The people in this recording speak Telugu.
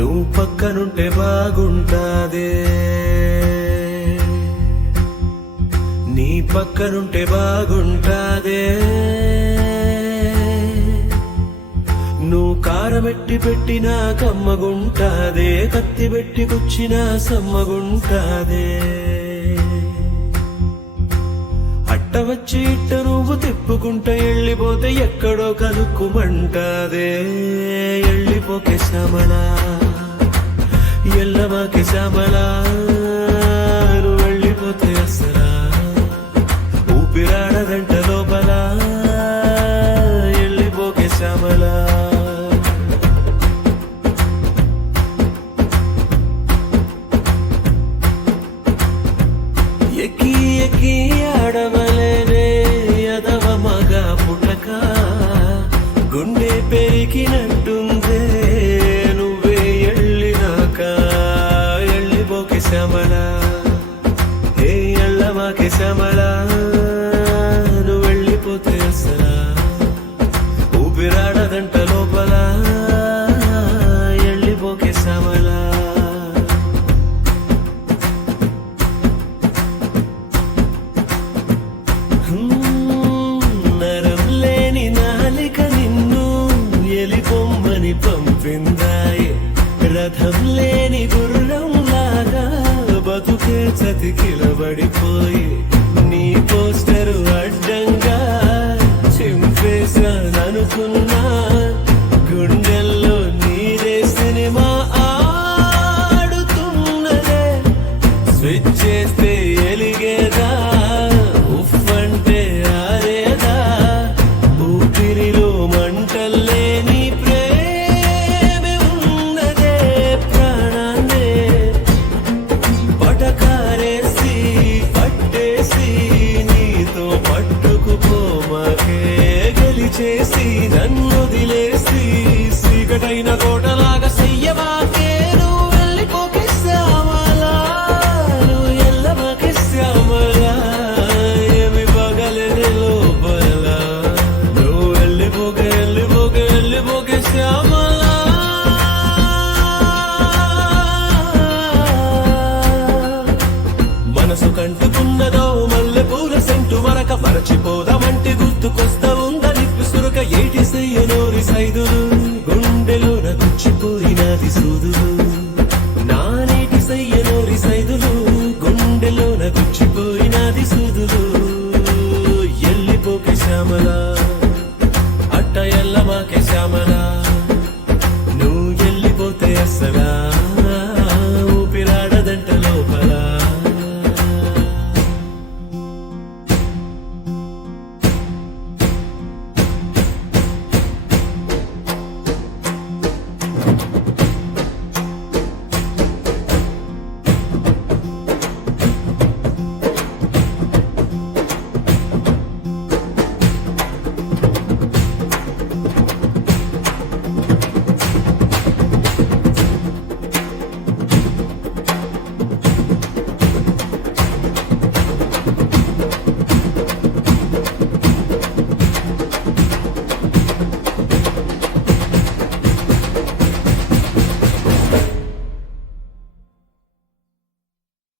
నువ్వు పక్కనుంటే బాగుంటాదే, నీ పక్కనుంటే బాగుంటాదే. నువ్వు కారమెట్టి పెట్టినా కమ్మగుంటాదే, కత్తి పెట్టి కుచ్చినా సమ్మగుంటాదే. అట్ట వచ్చి ఇట్ట నువ్వు తిప్పుకుంటా వెళ్ళిపోతే ఎక్కడో కలుక్కుమంటాదే. వెళ్ళిపోకే శ్యామలా, ఎల్లమాకే శ్యామలా, నువ్వు వెళ్ళిపోతే అసలా ఊపిరాడదంట లోపల. వెళ్ళిపోకే శ్యామలా. ఎక్కి ఎక్కి ఆడవలేనే అదవ మగ పుట్టక, గుండె పెరిగినట్టుందే నువ్వే వెళ్ళినాక. వెళ్ళిపోకే శ్యామలా, ఏ ఎల్లమాకే శ్యామలా, నువ్వు వెళ్ళిపోతే అసలా ఊపిరాడదంట లోపల. వెళ్ళిపోకే శ్యామలా. నరం లేని నాలిక నిన్ను ఎలిపొమ్మని పంపిందాయే, రథం లేని గుర్రం లాగా బతుకే చతికిలబడిపోయి. నీ పోస్టరు అడ్డంగా చింపేశాననుకున్నా, గుండెల్లో నీదే సినిమా ఆడుతున్నదే. స్విచ్ చేస్తే ఎలిగేదా, ఉఫ్ఫంటే ఆరేదా, ఊపిరిలో మంటల్లే నీ ప్రేమే ఉన్నదే. ప్రాణాన్నే పటకారేసి పట్టేసి నీతో పట్టుకుపోమాకే, గెలిచేసి నన్ను వదిలేసి సీకటైన కోటలాగా చెయ్యమాకే. నువ్వు వెళ్ళిపోకే శ్యామలా, నువ్వు ఎల్లమాకే శ్యామలా, ఏమి పగలేని లోపల. నువ్వు వెళ్ళిపోకే వెళ్ళిపోకే వెళ్ళిపోకే శ్యామలా. మనసు కంటుకున్నదో మల్లె పూల సెంటు మరక, మరచిపోదామంటే గుర్తుకొస్తా ఉందని పిసురుక. ఏటి చెయ్యనోరి సైదులు గుండెలోన గుచ్చిపోయినది సూదులు, నా నీటి చెయ్యనోరి సైదులు గుండెలోన గుచ్చిపోయినది సూదులు. వెళ్ళిపోకే శ్యామలా, అట్ట ఎల్లమాకే శ్యామలా, నువ్వు వెళ్ళిపోతే అసలా